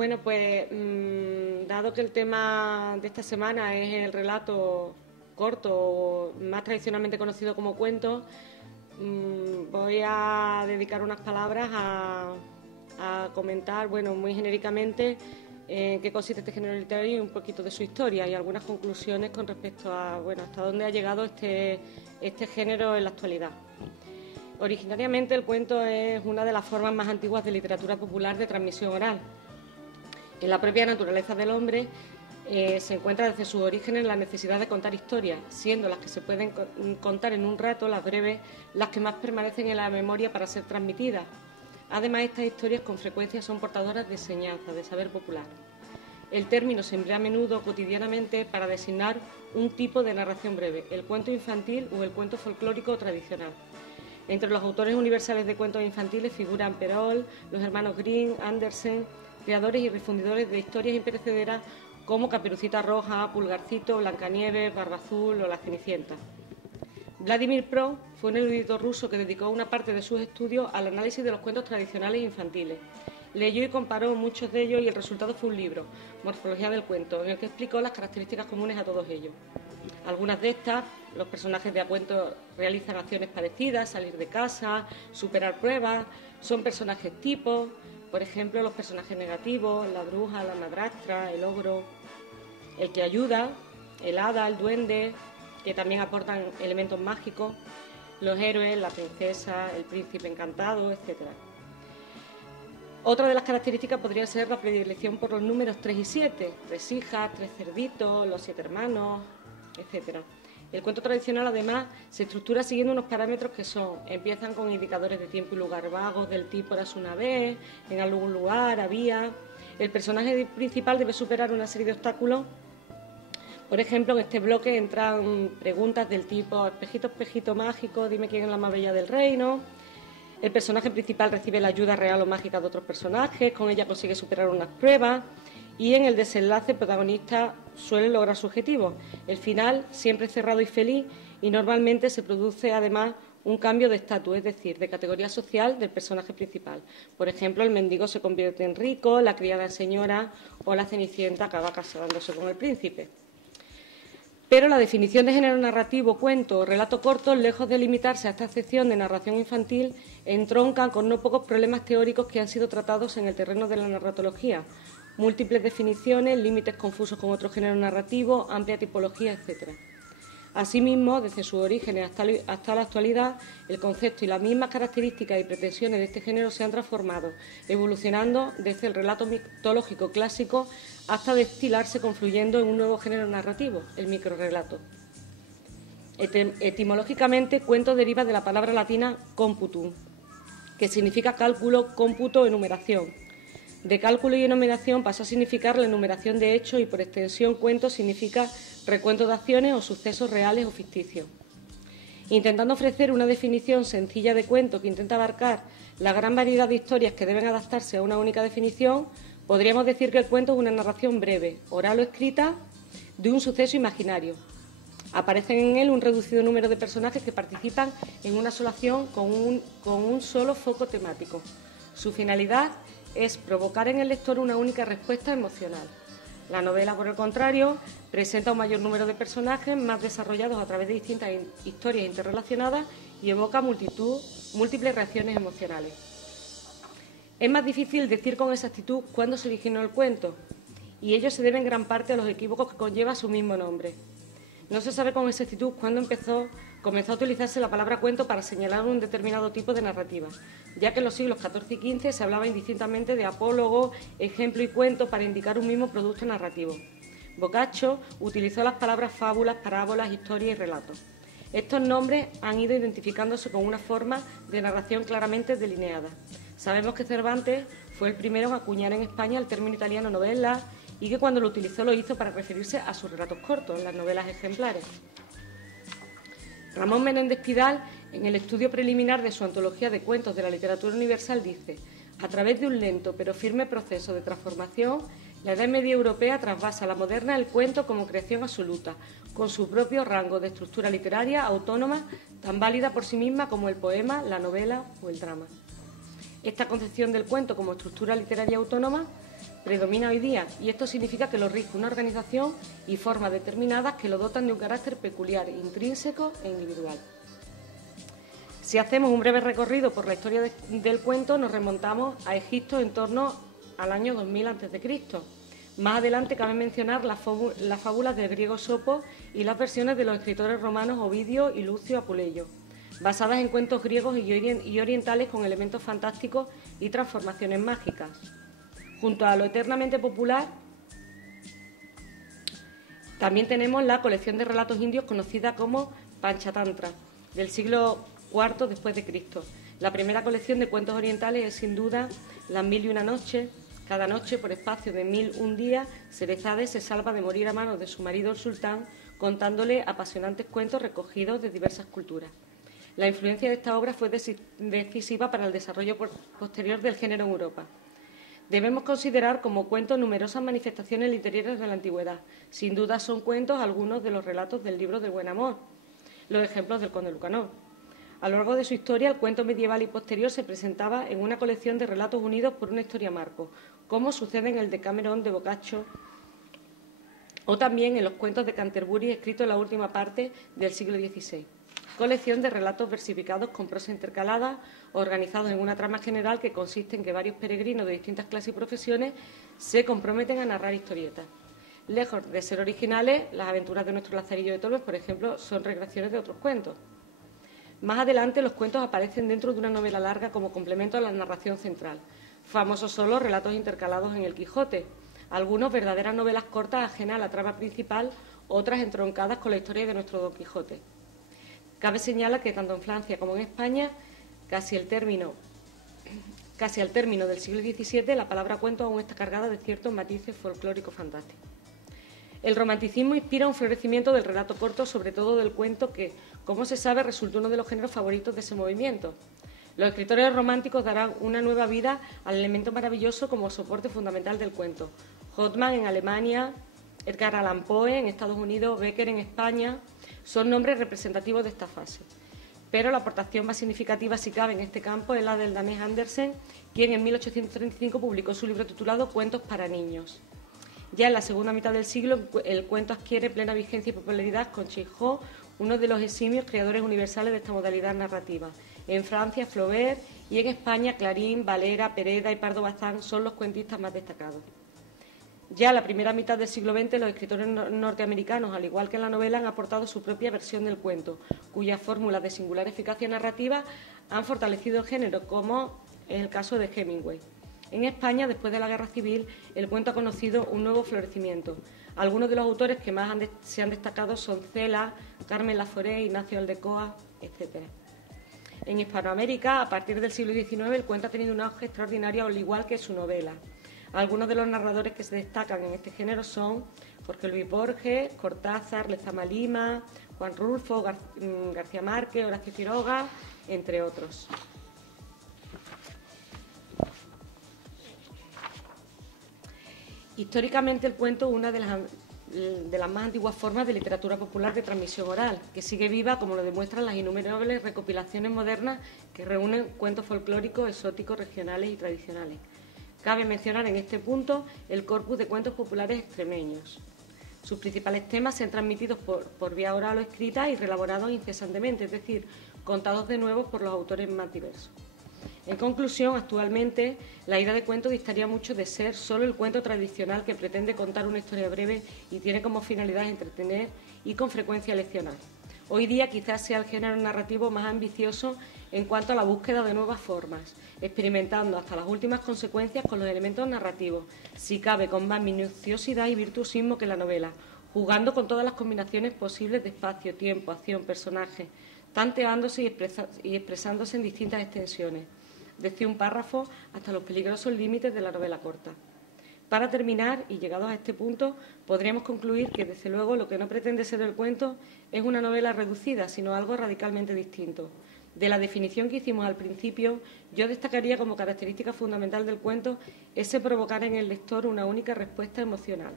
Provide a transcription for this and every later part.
Bueno, pues dado que el tema de esta semana es el relato corto, o más tradicionalmente conocido como cuento, voy a dedicar unas palabras a comentar, bueno, muy genéricamente, en qué consiste este género literario y un poquito de su historia y algunas conclusiones con respecto a, bueno, hasta dónde ha llegado este género en la actualidad. Originariamente el cuento es una de las formas más antiguas de literatura popular de transmisión oral. En la propia naturaleza del hombre se encuentra desde sus orígenes la necesidad de contar historias, siendo las que se pueden contar en un rato, las breves, las que más permanecen en la memoria para ser transmitidas. Además, estas historias con frecuencia son portadoras de enseñanza, de saber popular. El término se emplea a menudo cotidianamente para designar un tipo de narración breve, el cuento infantil o el cuento folclórico tradicional. Entre los autores universales de cuentos infantiles figuran Perrault, los hermanos Grimm, Andersen, creadores y difundidores de historias imperecederas como Caperucita Roja, Pulgarcito, Blancanieves, Barba Azul o La Cenicienta. Vladimir Proust fue un erudito ruso que dedicó una parte de sus estudios al análisis de los cuentos tradicionales infantiles. Leyó y comparó muchos de ellos y el resultado fue un libro, Morfología del cuento, en el que explicó las características comunes a todos ellos. Algunas de estas, los personajes de a cuento realizan acciones parecidas, salir de casa, superar pruebas, son personajes tipos, por ejemplo, los personajes negativos, la bruja, la madrastra, el ogro, el que ayuda, el hada, el duende, que también aportan elementos mágicos, los héroes, la princesa, el príncipe encantado, etc. Otra de las características podría ser la predilección por los números 3 y 7, 3 hijas, 3 cerditos, los 7 hermanos, etc. El cuento tradicional, además, se estructura siguiendo unos parámetros que empiezan con indicadores de tiempo y lugar vagos del tipo érase una vez, en algún lugar, había. El personaje principal debe superar una serie de obstáculos. Por ejemplo, en este bloque entran preguntas del tipo espejito, espejito mágico, dime quién es la más bella del reino. El personaje principal recibe la ayuda real o mágica de otros personajes, con ella consigue superar unas pruebas y en el desenlace el protagonista suele lograr su objetivo. El final siempre es cerrado y feliz y normalmente se produce además un cambio de estatus, es decir, de categoría social del personaje principal. Por ejemplo, el mendigo se convierte en rico, la criada en señora o la cenicienta acaba casándose con el príncipe. Pero la definición de género narrativo, cuento o relato corto, lejos de limitarse a esta sección de narración infantil, entronca con no pocos problemas teóricos que han sido tratados en el terreno de la narratología. Múltiples definiciones, límites confusos con otro género narrativo, amplia tipología, etc. Asimismo, desde sus orígenes hasta la actualidad, el concepto y las mismas características y pretensiones de este género se han transformado, evolucionando desde el relato mitológico clásico hasta destilarse confluyendo en un nuevo género narrativo, el microrrelato. Etimológicamente, cuento deriva de la palabra latina computum, que significa cálculo, cómputo, enumeración. De cálculo y enumeración pasó a significar la enumeración de hechos y, por extensión, cuento significa recuento de acciones o sucesos reales o ficticios. Intentando ofrecer una definición sencilla de cuento que intenta abarcar la gran variedad de historias que deben adaptarse a una única definición, podríamos decir que el cuento es una narración breve, oral o escrita, de un suceso imaginario. Aparecen en él un reducido número de personajes que participan en una sola acción con un solo foco temático. Su finalidad es provocar en el lector una única respuesta emocional. La novela, por el contrario, presenta un mayor número de personajes más desarrollados a través de distintas historias interrelacionadas y evoca múltiples reacciones emocionales. Es más difícil decir con exactitud cuándo se originó el cuento, y ello se debe en gran parte a los equívocos que conlleva su mismo nombre. No se sabe con exactitud cuándo comenzó a utilizarse la palabra cuento para señalar un determinado tipo de narrativa, ya que en los siglos XIV y XV se hablaba indistintamente de apólogo, ejemplo y cuento para indicar un mismo producto narrativo. Boccaccio utilizó las palabras fábulas, parábolas, historia y relato. Estos nombres han ido identificándose con una forma de narración claramente delineada. Sabemos que Cervantes fue el primero en acuñar en España el término italiano novela y que cuando lo utilizó lo hizo para referirse a sus relatos cortos, las novelas ejemplares. Ramón Menéndez Pidal, en el estudio preliminar de su antología de cuentos de la literatura universal, dice: a través de un lento pero firme proceso de transformación, la Edad Media europea trasvasa a la moderna el cuento como creación absoluta, con su propio rango de estructura literaria autónoma, tan válida por sí misma como el poema, la novela o el drama. Esta concepción del cuento como estructura literaria autónoma predomina hoy día, y esto significa que lo rige una organización y formas determinadas que lo dotan de un carácter peculiar, intrínseco e individual. Si hacemos un breve recorrido por la historia del cuento, nos remontamos a Egipto en torno al año 2000 a.C. Más adelante cabe mencionar las fábulas del griego Sopo y las versiones de los escritores romanos Ovidio y Lucio Apuleyo, basadas en cuentos griegos y orientales con elementos fantásticos y transformaciones mágicas. Junto a lo eternamente popular, también tenemos la colección de relatos indios conocida como Panchatantra, del siglo IV después de Cristo. La primera colección de cuentos orientales es sin duda Las Mil y una Noches. Cada noche, por espacio de 1001 días, Serezade se salva de morir a manos de su marido el sultán, contándole apasionantes cuentos recogidos de diversas culturas. La influencia de esta obra fue decisiva para el desarrollo posterior del género en Europa. Debemos considerar como cuentos numerosas manifestaciones literarias de la antigüedad. Sin duda son cuentos algunos de los relatos del libro del Buen Amor, los ejemplos del Conde Lucanor. A lo largo de su historia, el cuento medieval y posterior se presentaba en una colección de relatos unidos por una historia marco, como sucede en el Decamerón de Boccaccio, o también en los cuentos de Canterbury escritos en la última parte del siglo XVI. Colección de relatos versificados con prosa intercalada, organizados en una trama general que consiste en que varios peregrinos de distintas clases y profesiones se comprometen a narrar historietas. Lejos de ser originales, las aventuras de nuestro Lazarillo de Tormes, por ejemplo, son recreaciones de otros cuentos. Más adelante, los cuentos aparecen dentro de una novela larga como complemento a la narración central. Famosos son los relatos intercalados en El Quijote, algunos verdaderas novelas cortas ajenas a la trama principal, otras entroncadas con la historia de nuestro Don Quijote. Cabe señalar que tanto en Francia como en España, casi al término del siglo XVII, la palabra cuento aún está cargada de ciertos matices folclóricos fantásticos. El romanticismo inspira un florecimiento del relato corto, sobre todo del cuento, que, como se sabe, resultó uno de los géneros favoritos de ese movimiento. Los escritores románticos darán una nueva vida al elemento maravilloso como soporte fundamental del cuento. Hoffmann en Alemania, Edgar Allan Poe en Estados Unidos, Becker en España, son nombres representativos de esta fase. Pero la aportación más significativa, si cabe, en este campo es la del danés Andersen, quien en 1835 publicó su libro titulado Cuentos para niños. Ya en la segunda mitad del siglo, el cuento adquiere plena vigencia y popularidad con Chekhov, uno de los eximios creadores universales de esta modalidad narrativa. En Francia, Flaubert, y en España, Clarín, Valera, Pereda y Pardo Bazán son los cuentistas más destacados. Ya en la primera mitad del siglo XX, los escritores norteamericanos, al igual que en la novela, han aportado su propia versión del cuento, cuyas fórmulas de singular eficacia narrativa han fortalecido el género, como en el caso de Hemingway. En España, después de la Guerra Civil, el cuento ha conocido un nuevo florecimiento. Algunos de los autores que más se han destacado son Cela, Carmen Laforet, Ignacio Aldecoa, etc. En Hispanoamérica, a partir del siglo XIX, el cuento ha tenido un auge extraordinario, al igual que su novela. Algunos de los narradores que se destacan en este género son Jorge Luis Borges, Cortázar, Lezama Lima, Juan Rulfo, García Márquez, Horacio Quiroga, entre otros. Históricamente, el cuento es una de las más antiguas formas de literatura popular de transmisión oral, que sigue viva, como lo demuestran las innumerables recopilaciones modernas que reúnen cuentos folclóricos, exóticos, regionales y tradicionales. Cabe mencionar en este punto el corpus de cuentos populares extremeños. Sus principales temas se han transmitido por vía oral o escrita y reelaborados incesantemente, es decir, contados de nuevo por los autores más diversos. En conclusión, actualmente la idea de cuento distaría mucho de ser solo el cuento tradicional que pretende contar una historia breve y tiene como finalidad entretener y con frecuencia leccionar. Hoy día quizás sea el género narrativo más ambicioso en cuanto a la búsqueda de nuevas formas, experimentando hasta las últimas consecuencias con los elementos narrativos, si cabe con más minuciosidad y virtuosismo que la novela, jugando con todas las combinaciones posibles de espacio, tiempo, acción, personaje, tanteándose y expresándose en distintas extensiones, desde un párrafo hasta los peligrosos límites de la novela corta. Para terminar, y llegados a este punto, podríamos concluir que, desde luego, lo que no pretende ser el cuento es una novela reducida, sino algo radicalmente distinto. De la definición que hicimos al principio, yo destacaría como característica fundamental del cuento ese provocar en el lector una única respuesta emocional.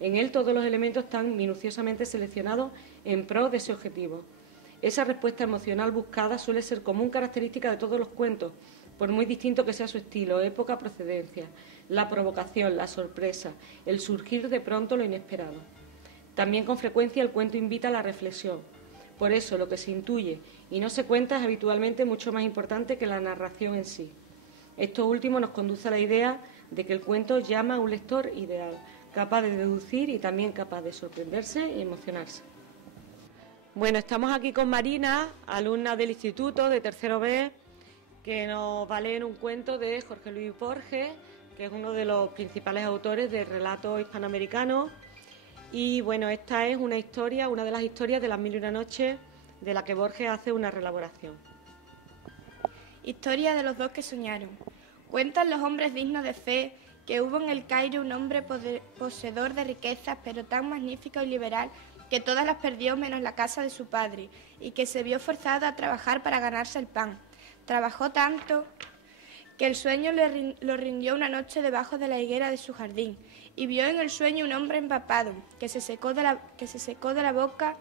En él todos los elementos están minuciosamente seleccionados en pro de ese objetivo. Esa respuesta emocional buscada suele ser común característica de todos los cuentos, por muy distinto que sea su estilo, época, procedencia, la provocación, la sorpresa, el surgir de pronto lo inesperado. También con frecuencia el cuento invita a la reflexión. Por eso lo que se intuye y no se cuenta es habitualmente mucho más importante que la narración en sí. Esto último nos conduce a la idea de que el cuento llama a un lector ideal, capaz de deducir y también capaz de sorprenderse y emocionarse. Bueno, estamos aquí con Marina, alumna del instituto de tercero B, que nos va a leer un cuento de Jorge Luis Borges, que es uno de los principales autores del relato hispanoamericano. Y bueno, esta es una historia, una de las historias de Las Mil y una Noches, de la que Borges hace una reelaboración. Historia de los dos que soñaron. Cuentan los hombres dignos de fe que hubo en el Cairo un hombre poseedor de riquezas, pero tan magnífico y liberal que todas las perdió menos la casa de su padre, y que se vio forzado a trabajar para ganarse el pan. Trabajó tanto que el sueño lo rindió una noche debajo de la higuera de su jardín, y vio en el sueño un hombre empapado, que se secó de la boca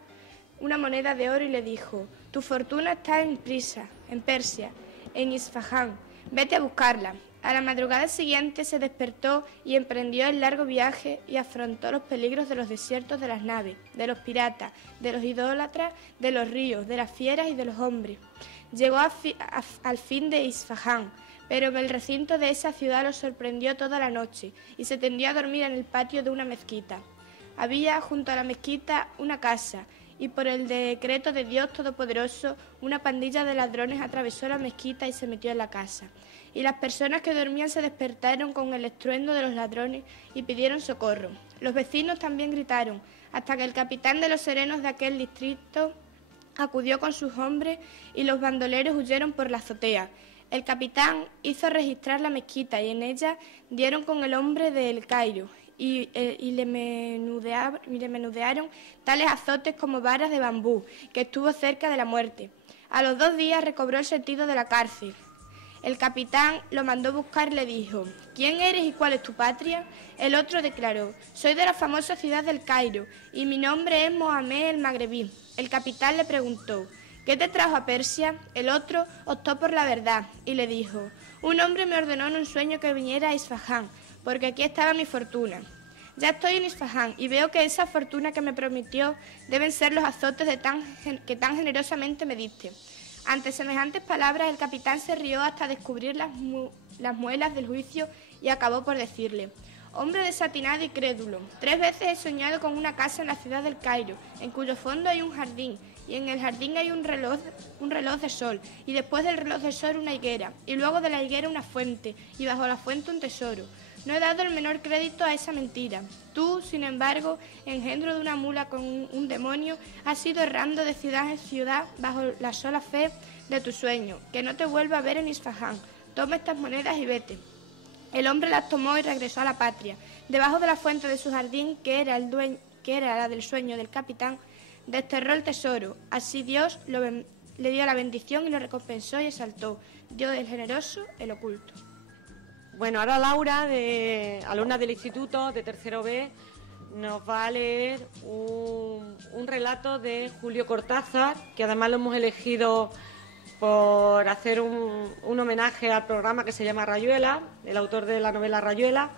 una moneda de oro y le dijo: «Tu fortuna está en Persia, en Isfahán, vete a buscarla». A la madrugada siguiente se despertó y emprendió el largo viaje y afrontó los peligros de los desiertos, de las naves, de los piratas, de los idólatras, de los ríos, de las fieras y de los hombres. Llegó al fin de Isfahán, pero en el recinto de esa ciudad lo sorprendió toda la noche y se tendió a dormir en el patio de una mezquita. Había junto a la mezquita una casa, y por el decreto de Dios Todopoderoso, una pandilla de ladrones atravesó la mezquita y se metió en la casa. Y las personas que dormían se despertaron con el estruendo de los ladrones y pidieron socorro. Los vecinos también gritaron, hasta que el capitán de los serenos de aquel distrito acudió con sus hombres y los bandoleros huyeron por la azotea. El capitán hizo registrar la mezquita y en ella dieron con el hombre del Cairo y le menudearon tales azotes como varas de bambú, que estuvo cerca de la muerte. A los 2 días recobró el sentido de la cárcel. El capitán lo mandó buscar y le dijo: «¿Quién eres y cuál es tu patria?». El otro declaró: «Soy de la famosa ciudad del Cairo y mi nombre es Mohamed el Magrebí». El capitán le preguntó: «¿Qué te trajo a Persia?». El otro optó por la verdad y le dijo: «Un hombre me ordenó en un sueño que viniera a Isfahán, porque aquí estaba mi fortuna. Ya estoy en Isfahán y veo que esa fortuna que me prometió deben ser los azotes que tan generosamente me diste». Ante semejantes palabras, el capitán se rió hasta descubrir las muelas del juicio y acabó por decirle: «Hombre desatinado y crédulo, 3 veces he soñado con una casa en la ciudad del Cairo, en cuyo fondo hay un jardín, y en el jardín hay un reloj de sol, y después del reloj de sol una higuera, y luego de la higuera una fuente, y bajo la fuente un tesoro. No he dado el menor crédito a esa mentira. Tú, sin embargo, engendro de una mula con un demonio, has ido errando de ciudad en ciudad bajo la sola fe de tu sueño. Que no te vuelva a ver en Isfahán. Toma estas monedas y vete». El hombre las tomó y regresó a la patria. Debajo de la fuente de su jardín, que era la del sueño del capitán, desterró el tesoro. Así Dios le dio la bendición y lo recompensó y exaltó. Dio el generoso el oculto. Bueno, ahora Laura, alumna del instituto de tercero B, nos va a leer un relato de Julio Cortázar, que además lo hemos elegido por hacer un homenaje al programa que se llama Rayuela, el autor de la novela Rayuela.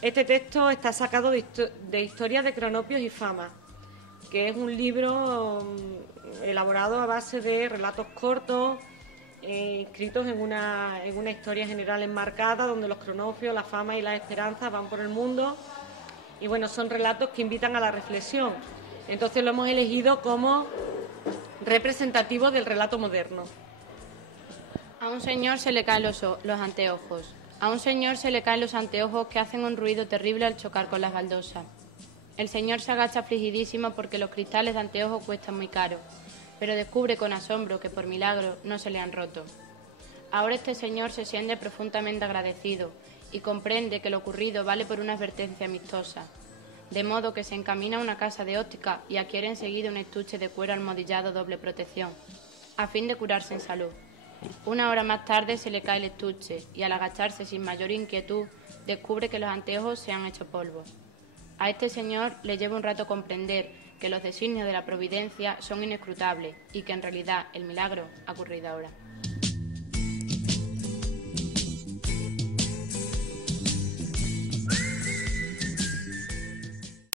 Este texto está sacado de Historias de Cronopios y Fama, que es un libro elaborado a base de relatos cortos, inscritos en una historia general enmarcada, donde los cronopios, la fama y las esperanzas van por el mundo. Y bueno, son relatos que invitan a la reflexión. Entonces lo hemos elegido como representativo del relato moderno. A un señor se le caen los anteojos. A un señor se le caen los anteojos que hacen un ruido terrible al chocar con las baldosas. El señor se agacha afligidísimo porque los cristales de anteojos cuestan muy caro, pero descubre con asombro que por milagro no se le han roto. Ahora este señor se siente profundamente agradecido y comprende que lo ocurrido vale por una advertencia amistosa, de modo que se encamina a una casa de óptica y adquiere enseguida un estuche de cuero almohadillado doble protección, a fin de curarse en salud. 1 hora más tarde se le cae el estuche y al agacharse sin mayor inquietud descubre que los anteojos se han hecho polvo. A este señor le lleva un rato comprender que los designios de la providencia son inescrutables y que en realidad el milagro ha ocurrido ahora.